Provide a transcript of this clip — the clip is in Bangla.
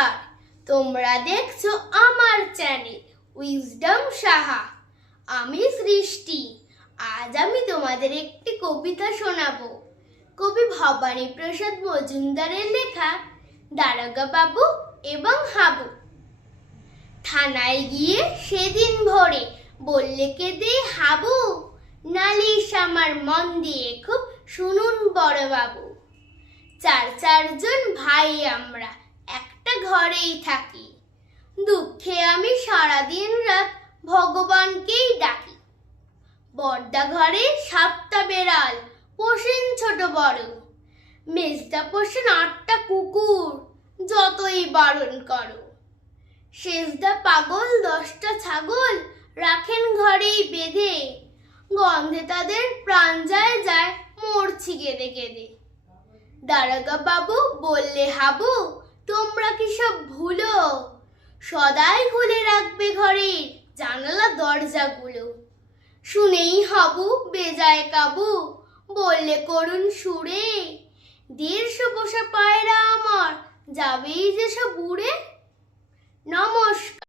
নমস্কার, তোমরা দেখছো আমার চ্যানেল উইজডম সাহা। আমি সৃষ্টি। আজ আমি তোমাদের একটি কবিতা শোনাবো। কবি ভবানী প্রসাদ মজুমদারের লেখা দারোগা বাবু এবং হাবু। থানায় গিয়ে সেদিন ভোরে বললে কেঁদে হাবু, নালিশ আমার মন দিয়ে খুব শুনুন বড় বাবু। চারজন ভাই আমরা একটা ঘরেই থাকি, দুঃখে আমি সারাদিন রাত ভগবানকেই ডাকি। বড়দা ঘরে 7টা বেড়াল পোষেন ছোট বড়, মেজদা পোষেন 8টা কুকুর, যতই বারণ করো। শেষদা পাগল 10টা ছাগল রাখেন ঘরেই বেঁধে, গন্ধে তাদের প্রাণ যায় যায় মরছি কেঁদে কেঁদে। দারোগা বাবু বললে হাবু, তোমরা কি সব ভুলো, সদাই খুলে রাখবে ঘরের জানালা দরজাগুলো। শুনেই হাবু বেজায় কাবু বললে করুণ সুরে, 150 পোষা পায়রা আমার যাবেই যে সব উড়ে। নমস্কার।